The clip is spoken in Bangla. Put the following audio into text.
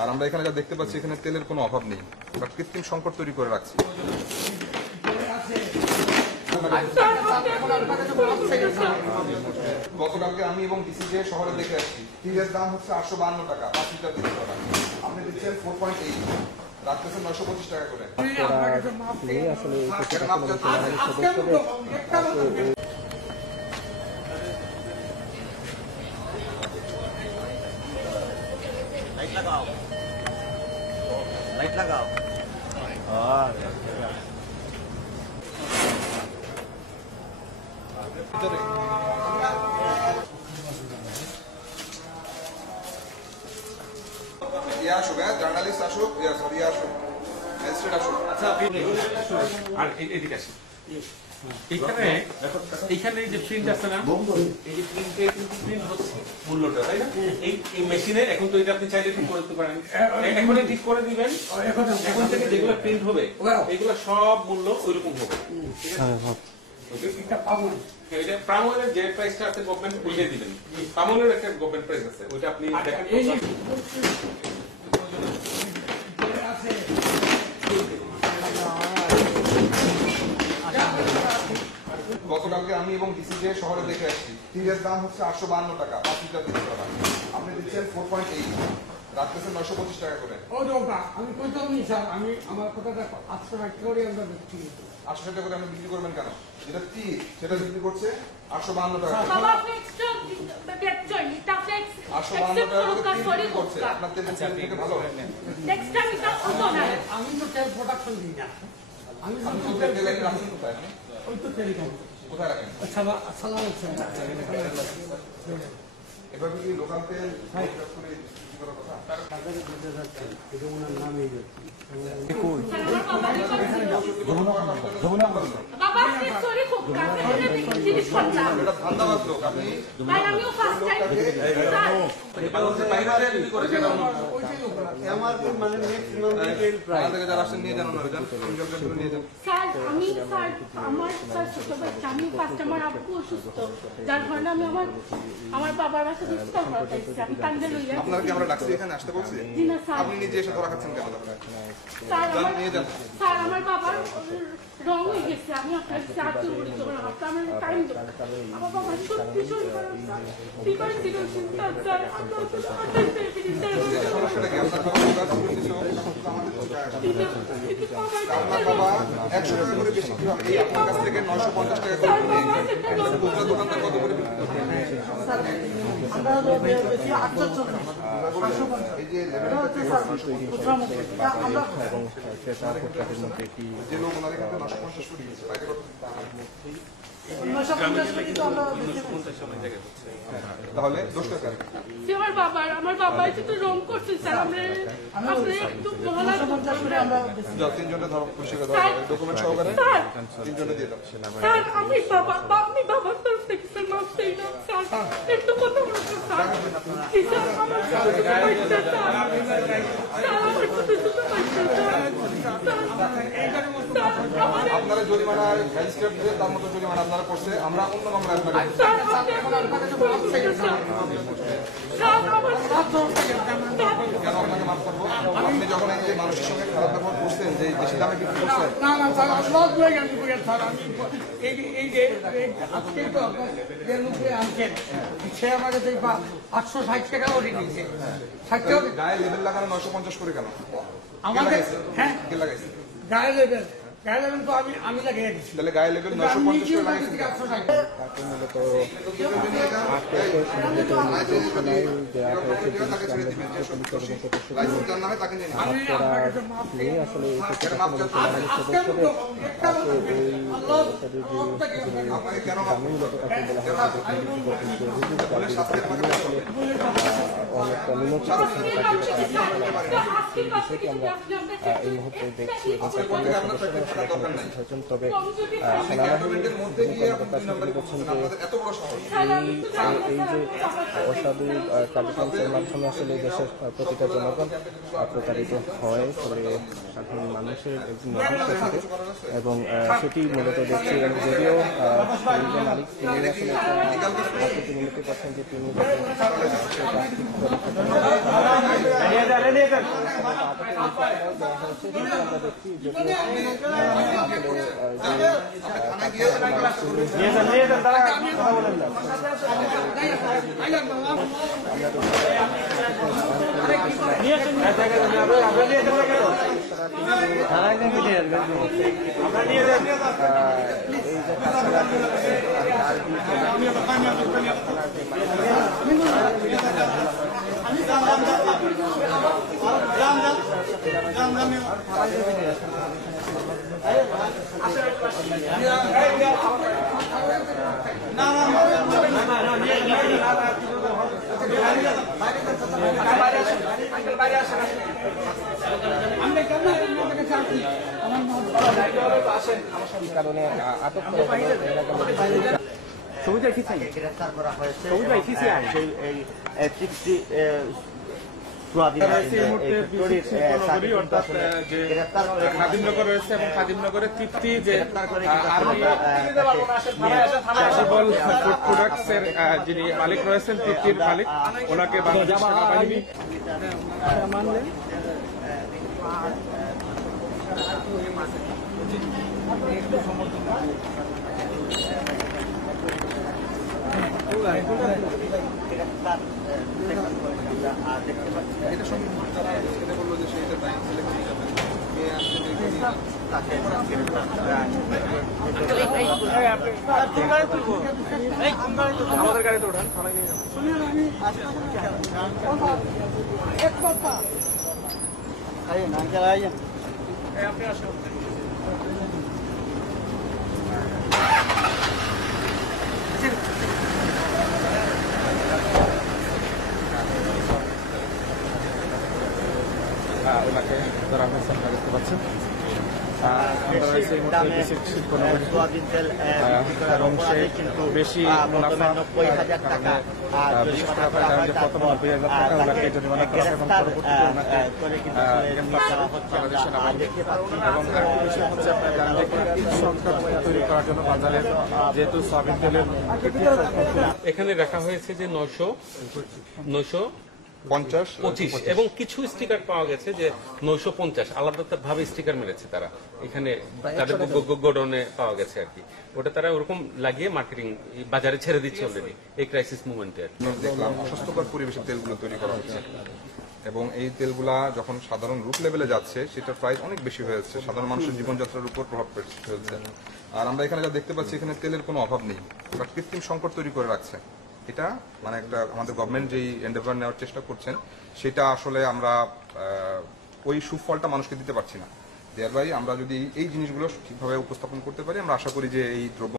আর আমরা এখানে যা দেখতে পাচ্ছি এখানে তেলের কোনো অভাব নেই, আমরা কৃত্রিম সংকট তৈরি করে রাখছি। গতকালকে আমি এবং ডিসিজে শহরে দেখে আসছি, তেলের দাম হচ্ছে 852 টাকা, 5 লিটার তেল করা। আপনি দিচ্ছেন 4.8, রাখতেছেন 925 টাকা করে। लाइट लगाओ। আসুক, জার্নালিস্ট আসুক, সরি আসুক, ম্যাজিস্ট্রেট আসুক। আচ্ছা আর এদিকে আসি। এইখানে যে প্রিন্ট আছে না, এই যে প্রিন্ট হচ্ছে মূল্যটা, তাই না? এই মেশিনে এখন তো এটা আপনি চাইলে ঠিক করতে পারেন, এখন ঠিক করে দিবেন। এখন থেকে যেগুলো প্রিন্ট হবে এগুলো সব মূল্য ওইরকম হবে। এটা প্রামলের যে প্রাইসটা আছে গভর্নমেন্ট বুঝিয়ে দিবেন। প্রামলের একটা গভর্নমেন্ট প্রাইস আছে, ওইটা আপনি দেখেন। গতকালকে আমি এবং ডিসিজে শহরে দেখে আসছি, তেলের দাম হচ্ছে 852 টাকা, 5 লিটার তেল করা। আপনি দিচ্ছেন 4.8, রাখতেছেন 925 টাকা করে। আমি কইতাম নি স্যার, আমি আমার কথাটা 860 করে আমরা বিক্রি করি। 800 টাকা করে আপনি বিক্রি করবেন কেন? যেটা তিল সেটা বিক্রি করছে 852 টাকা। বাবা আপনি এক্সট্রা বেচছেন, এটা আপনি 852 টাকা করে বিক্রি করছে। আপনার তেল থেকে ভালো। নেক্সট টাইম এটা হতো না। আমি তো তেল প্রোডাকশন দিই না। আমি তো তেল রাখছেন কোথায়? ওই তো তেল কোথায় রাখেন? আসসালামু আলাইকুম। এভাবে কি লোকাল তেল করে বিক্রি করার কথা? এটা ওনার নামই বাবা আপনি সরি খুব কাছে জিনিস করলাম। এটা ধান্দাবাজ লোক। আপনি ভাই আমিও ফার্স্ট টাইম বাইরে বিক্রি করে যেটা আমার মানে ম্যাক্সিমাম তেল প্রাইস থেকে যারা আসেন নিয়ে যান, নিয়ে যান। স্যার আমার স্যার ছোট বাচ্চা, আমি ফার্স্ট আমার আব্বু অসুস্থ, যার কারণে আমি আমার বাবার বাসা ইফতার করাইছি। আমি কান্দে লইয়া আপনারা কি আমরা ডাকছি এখানে আসতে বলছি? জি না স্যার। আপনি নিজে এসে ধরা খাচ্ছেন কেন? স্যার আমার বাবার রং হয়ে গেছে, আমি আপনার চা তৈরি করে আপনার আমার টাইম দেবো। আমার বাবার সত্যি শরীর খারাপ স্যার, ফিভার ছিল, চিন্তা স্যার, আপনার সমস্যাটা কি? আপনার বাবা 100 টাকা করে বেশি এই আপনার কাছ থেকে 950 টাকা করে খুচরা দোকানদার কত করে বিক্রি করে? এই যে যে লোক ওনার এখানে 950 করে দিয়েছে, বাইরে কত? তাহলে দোষটা কার? আমার বাবা একটু রং করছে স্যার, আমরা একটু মহলা তিনজনে ধরো, পুলিশকে ধরো, ডকুমেন্ট সহকারে তিনজনে দিয়ে দাও। স্যার আমি বাবার তরফ থেকে স্যার মাফ চাই না স্যার, একটু কথা বলুন স্যার। আমার আপনারা জরিমানা ম্যাজিস্ট্রেট দিয়ে তার মতো জরিমানা আপনারা করছে, আমরা অন্য মামলায় আপনারা কেন আপনাকে মাফ করবো? আপনি যখন এই যে মানুষের সঙ্গে খারাপ ব্যবহার করছেন, যে বেশি দামে বিক্রি করছেন, সে আমাকে 860 টাকা ওরে নিয়েছে। গায়ে লেবেল লাগানো 950 করে কেন? আমাদের হ্যাঁ কে লাগাইছে? গায়ে লেবেল তো আমি লাগিয়ে দিচ্ছি। তাহলে গায়ে লেবেল 950 করে লাগাইছে। লাইসেন্স যার নামে তাকে নিয়ে আপনাকে কেন মাফ করবো? একটা মিনতি করছেন তাকে বিষয়টি আমরা এই মুহূর্তে দেখছি এবং হয়েছেন। তবে সেনাবাহিনীর কর্মকর্তা করছেন যে এই যে অসাধু কার্যক্রমের মাধ্যমে আসলে দেশের প্রতিটা জনগণ প্রতারিত হয়, ফলে সাধারণ মানুষের নির্ভর থাকে এবং সেটি মূলত দেখছি। এবং যদিও মালিক তিনি আসলে তিনি মনে করছেন যে তিনি আমরা দেখছি কারণে আটক গ্রেফতার করা হয়েছে খাদিমনগর রয়েছে এবং খাদিমনগরের তৃপ্তি যে প্রোডাক্টস এর যিনি মালিক রয়েছেন, তৃপ্তির মালিক, ওনাকে বাংলাদেশ সেনাবাহিনী এটা সঙ্গে বললো যে সেইটা টাইম সিলেক্ট হয়ে যাবে। আমাদের গাড়িতে ওঠান। আপনি আসুন। ওনাকে ধরা হয়েছে, আপনারা দেখতে পাচ্ছেন। বেশি মুনাফা তৈরি করার জন্য বাজারে যেহেতু সয়াবিন তেলের এখানে রাখা হয়েছে যে 950 এবং কিছু স্টিকার পাওয়া গেছে যে 950 আলাদা ভাবে স্টিকার মেরেছে তারা, এখানে তাদের গোডাউনে পাওয়া গেছে আর কি। ওটা তারা ওরকম লাগিয়ে মার্কেটিং বাজারে ছেড়ে দিচ্ছে অলরেডি এই ক্রাইসিস মুভমেন্টে। দেখলাম অস্বাস্থ্যকর পরিবেশে তেলগুলো তৈরি করা হচ্ছে এবং এই তেলগুলা যখন সাধারণ রুট লেভেলে যাচ্ছে সেটার প্রাইস অনেক বেশি হয়ে যাচ্ছে, সাধারণ মানুষের জীবনযাত্রার উপর প্রভাব ফেলছে। আর আমরা এখানে যা দেখতে পাচ্ছি এখানে তেলের কোনো অভাব নেই, বাট কৃত্রিম সংকট তৈরি করে রাখছে। এটা মানে একটা আমাদের গভর্নমেন্ট যেই এন্ডেভার নেওয়ার চেষ্টা করছেন সেটা আসলে আমরা ওই সুফলটা মানুষকে দিতে পারছি না। দেয়ার বাই আমরা যদি এই জিনিসগুলো ঠিকভাবে উপস্থাপন করতে পারি, আমরা আশা করি যে এই দ্রব্য